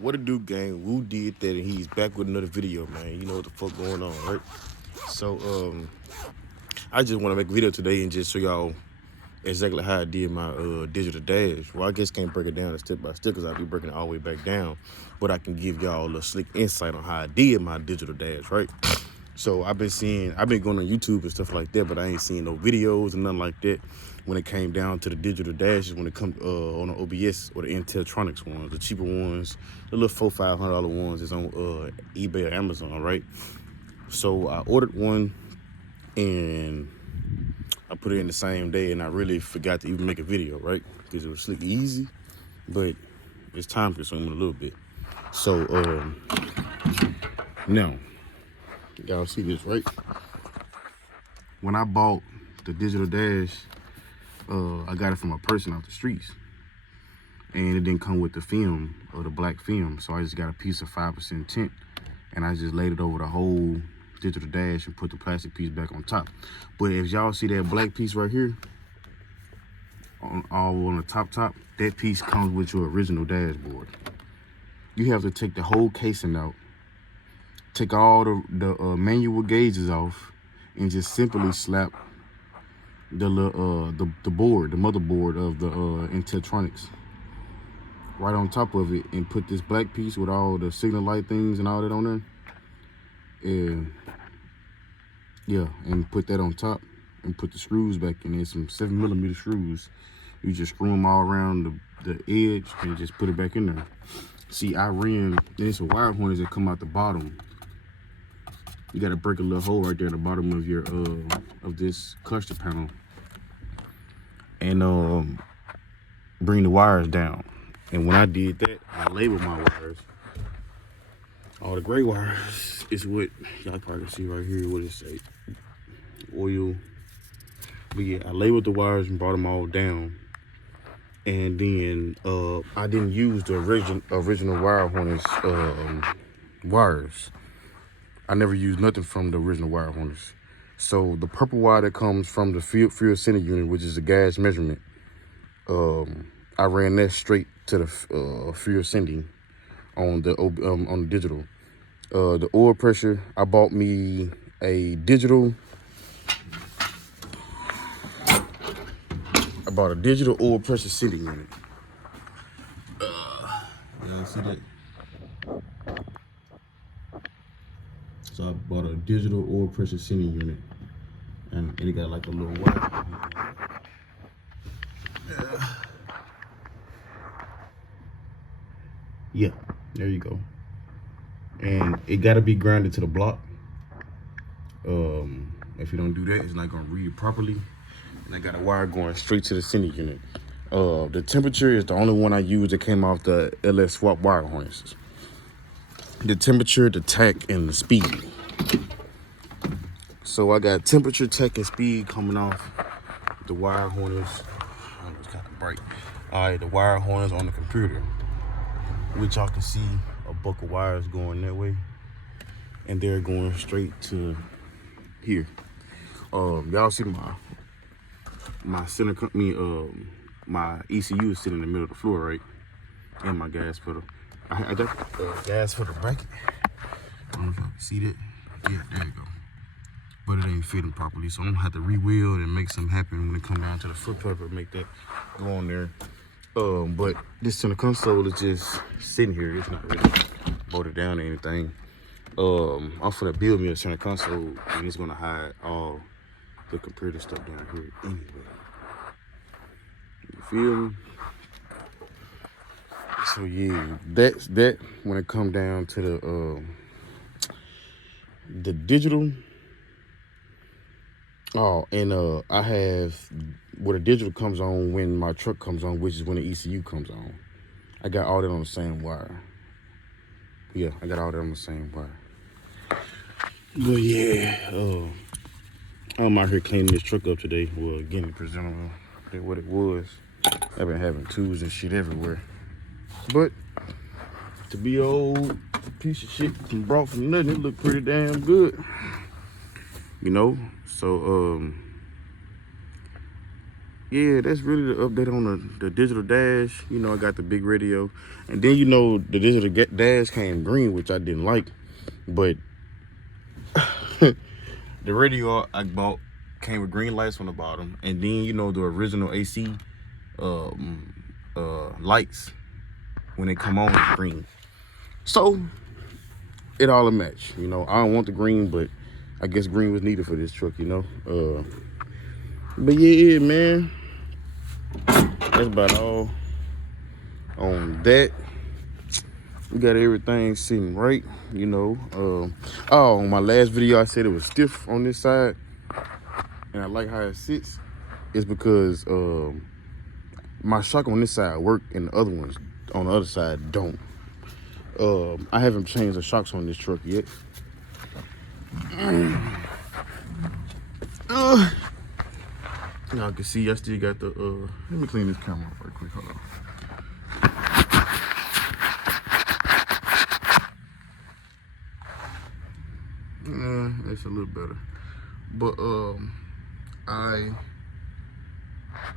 What a do, gang? Woo did that, and he's back with another video, man. You know what the fuck going on, right? So, I just want to make a video today and just show y'all exactly how I did my digital dash. Well, I guess can't break it down step by step because I'll be breaking it all the way back down, but I can give y'all a slick insight on how I did my digital dash, right? So I've been going on YouTube and stuff like that, but I ain't seen no videos and nothing like that when it came down to the digital dashes. When it comes on the OBS or the intellitronix ones, the cheaper ones, the little $400-500 ones is on eBay or Amazon, right? So I ordered one and I put it in the same day, and I really forgot to even make a video, right? Because it was slick easy, but it's time consuming a little bit. So now y'all see this, right? When I bought the digital dash, I got it from a person off the streets, and it didn't come with the film or the black film, so I just got a piece of 5% tint, and I just laid it over the whole digital dash and put the plastic piece back on top. But if y'all see that black piece right here, on the top, that piece comes with your original dashboard. You have to take the whole casing out, take all the manual gauges off, and just simply slap the motherboard of the intellitronix right on top of it, and put this black piece with all the signal light things and all that on there, and yeah, and put that on top and put the screws back in there, some 7mm screws. You just screw them all around the edge and just put it back in there. See, there's some wire harness that come out the bottom. You gotta break a little hole right there at the bottom of your of this cluster panel, and bring the wires down. And when I did that, I labeled my wires. All the gray wires is what y'all probably can see right here. What it say? Oil. But yeah, I labeled the wires and brought them all down. And then I didn't use the original wire harness wires. I never used nothing from the original wire harness. So the purple wire that comes from the fuel center unit, which is the gas measurement, I ran that straight to the fuel sending on the digital. The oil pressure, I bought me a digital. I bought a digital oil pressure sending unit. Y'all see that? So I bought a digital oil pressure sending unit, and it got like a little wire. Yeah, there you go. And it got to be grounded to the block. If you don't do that, it's not gonna read properly. And I got a wire going straight to the sending unit. The temperature is the only one I use that came off the LS swap wire harnesses. The temperature, the tach, and the speed. So I got temperature, tach, and speed coming off the wire harness. Oh, it's kind of bright. All right, the wire harness on the computer, which y'all can see a buck of wires going that way, and they're going straight to here. Y'all see my center company, my ECU is sitting in the middle of the floor, right? And my gas pedal. I got the gas pedal bracket. I don't know if y'all can see that. Yeah, there you go. But it ain't fitting properly, so I'm gonna have to re-wheel and make something happen when it come down to the foot pedal, make that go on there. But this center console is just sitting here. It's not really bolted down or anything. I'm gonna build me a center console, and it's gonna hide all the computer stuff down here anyway. You feel me? So yeah, that's that. When it come down to the digital. Oh, and I have where the digital comes on when my truck comes on, which is when the ECU comes on. I got all that on the same wire. Yeah, I got all that on the same wire. But yeah, I'm out here cleaning this truck up today. Well, getting it presentable than what it was. I've been having tools and shit everywhere. But to be old piece of shit from brought from nothing, it looked pretty damn good. You know? So yeah, that's really the update on the digital dash. You know, I got the big radio. And then, you know, the digital dash came green, which I didn't like. But the radio I bought came with green lights on the bottom. And then, you know, the original AC lights, when they come on, it's green. So, it all a match. You know, I don't want the green, but I guess green was needed for this truck, you know. But yeah, man. That's about all on that. We got everything sitting right, you know. Oh, on my last video I said it was stiff on this side, and I like how it sits. It's because my shock on this side work and the other ones on the other side don't. I haven't changed the shocks on this truck yet. Y'all can see I still got the let me clean this camera up real quick. Hold on. It's a little better, but I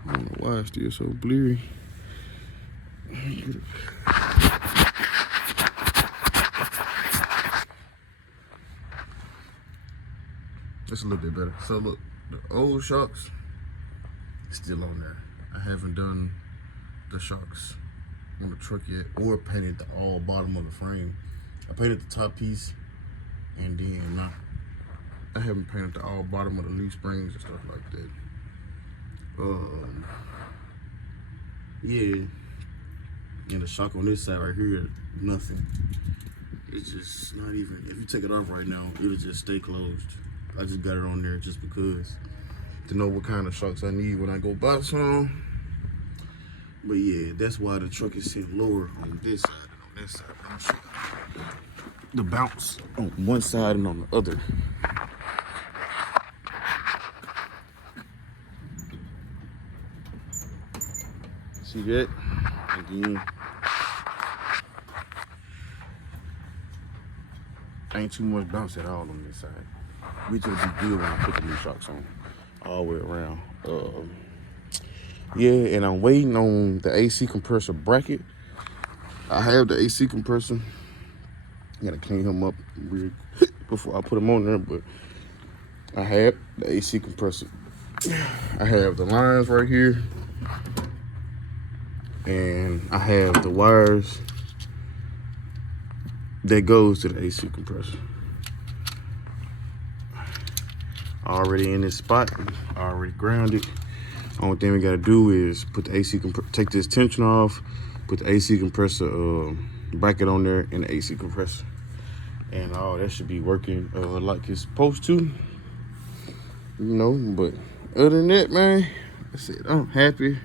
don't know why it's still so blurry. It's a little bit better. So look, the old shocks still on there. I haven't done the shocks on the truck yet, or painted the all bottom of the frame. I painted the top piece, and then I haven't painted the all bottom of the leaf springs and stuff like that. Yeah, and the shock on this side right here, nothing. It's just not even, if you take it off right now, it'll just stay closed. I just got it on there just because, to know what kind of shocks I need when I go buy some. But yeah, that's why the truck is sitting lower on this side and on that side. I'm sure the bounce on one side and on the other. See that? Again, ain't too much bounce at all on this side, which will be good when I put the new shocks on all the way around. Yeah, and I'm waiting on the AC compressor bracket. I have the AC compressor. I gotta clean him up real before I put him on there, but I have the AC compressor. I have the lines right here, and I have the wires that goes to the AC compressor. Already in this spot, already grounded. Only thing we gotta do is put the AC take this tension off, put the AC compressor bracket on there, and the AC compressor, and all that should be working like it's supposed to, you know. But other than that, man, I said I'm happy.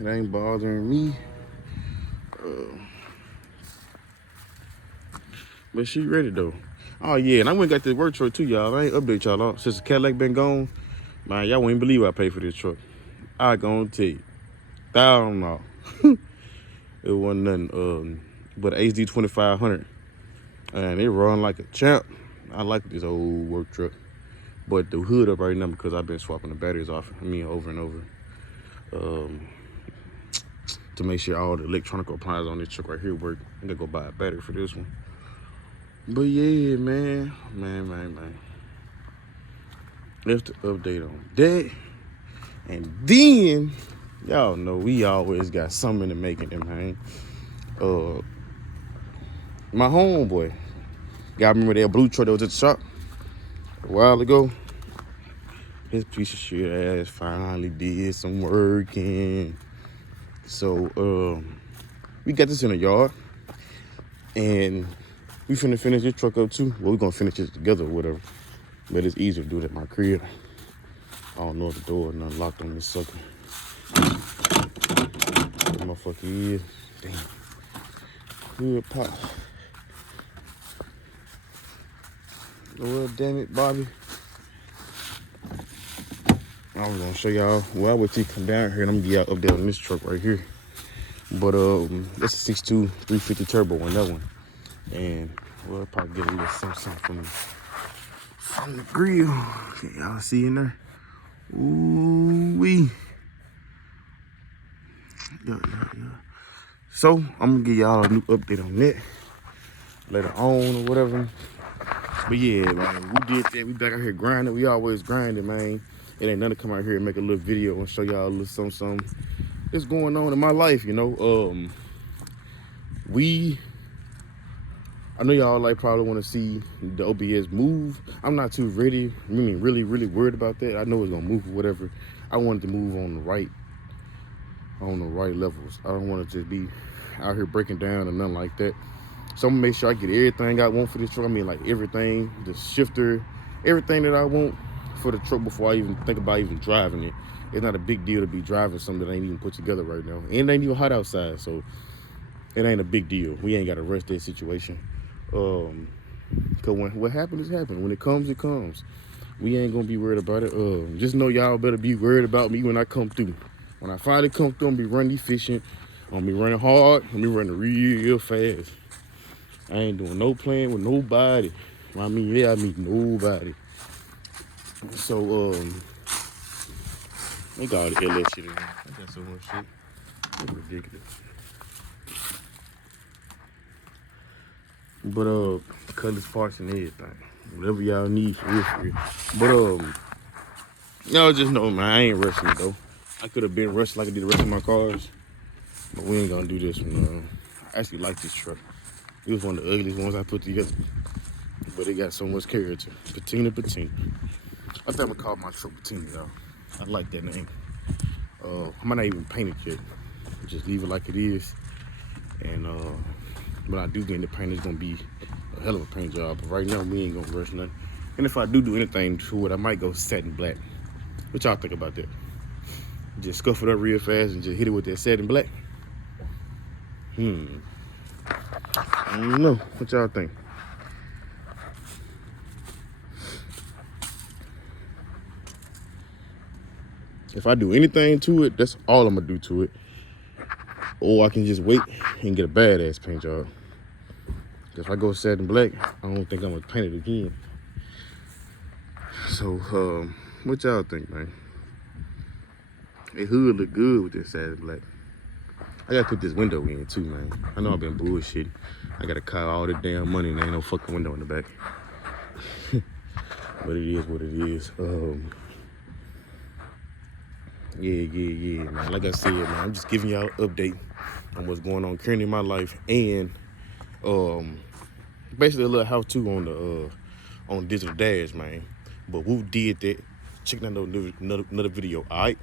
It ain't bothering me. But she ready though. Oh yeah, and I went and got this work truck too, y'all. I ain't update y'all on since the Cadillac been gone. Man, y'all wouldn't believe I paid for this truck. I gonna tell you, $1,000. It wasn't nothing. But HD 2500, and it run like a champ. I like this old work truck, but the hood up right now because I've been swapping the batteries off. Over and over, to make sure all the electronic appliances on this truck right here work. I'm gonna go buy a battery for this one. But yeah, man. That's the update on that. And then, y'all know we always got something in the making, man. My homeboy, y'all remember that blue truck that was at the shop a while ago? His piece of shit ass finally did some working. So we got this in the yard, and we finna finish this truck up too. Well, we gonna finish it together or whatever. But it's easier to do it at my crib. I don't know if the door is nothing locked on this sucker. What motherfucker is? Damn. Good pop. Well, damn it, Bobby. I was gonna show y'all. Well, I wait till you come down here and I'm gonna get y'all update on this truck right here. But that's a 6.2 350 turbo on that one. And we'll probably get a little something from the grill. Okay, y'all see in there? Ooh-wee. Yeah. So, I'm gonna give y'all a new update on that later on or whatever. But yeah, man, we did that. We back out here grinding. We always grinding, man. It ain't nothing to come out here and make a little video and show y'all a little something that's going on in my life, you know. I know y'all like probably want to see the OBS move. I'm not too really worried about that. I know it's gonna move or whatever. I want it to move on the right levels. I don't want to just be out here breaking down or nothing like that. So I'm gonna make sure I get everything I want for this truck. I mean, like everything, the shifter, everything that I want for the truck before I even think about even driving it. It's not a big deal to be driving something that ain't even put together right now. And it ain't even hot outside, so it ain't a big deal. We ain't gotta rush that situation. Cause what happens is happen. When it comes, it comes. We ain't gonna be worried about it. Just know y'all better be worried about me when I come through. When I finally come through, I'm gonna be running efficient. I'm gonna be running hard. I'm gonna be running real fast. I ain't doing no playing with nobody. I mean nobody. So, they got all the LS shit in there. I got so much shit. It's ridiculous. But, colors, parts, and everything. Whatever y'all need for real. But, y'all just know, man, I ain't rushing it, though. I could have been rushing like I did the rest of my cars. But we ain't gonna do this one. I actually like this truck. It was one of the ugliest ones I put together. But it got so much character. Patina. I think I'm gonna call my truck Patina, though. I like that name. I might not even paint it yet. Just leave it like it is. And when I do get into paint, it's gonna be a hell of a paint job. But right now, we ain't gonna rush nothing. And if I do anything to it, I might go satin black. What y'all think about that? Just scuff it up real fast and just hit it with that satin black. I don't know. What y'all think? If I do anything to it, that's all I'm gonna do to it. Or I can just wait and get a badass paint job. If I go satin black, I don't think I'm gonna paint it again. So, what y'all think, man? The hood look good with this satin black. I gotta put this window in too, man. I know I've been bullshitting. I gotta cut all the damn money and there ain't no fucking window in the back. But it is what it is. Yeah, man. Like I said, man, I'm just giving y'all an update on what's going on currently in my life, and basically a little how-to on digital dash, man. But who did that? Check out another video, all right?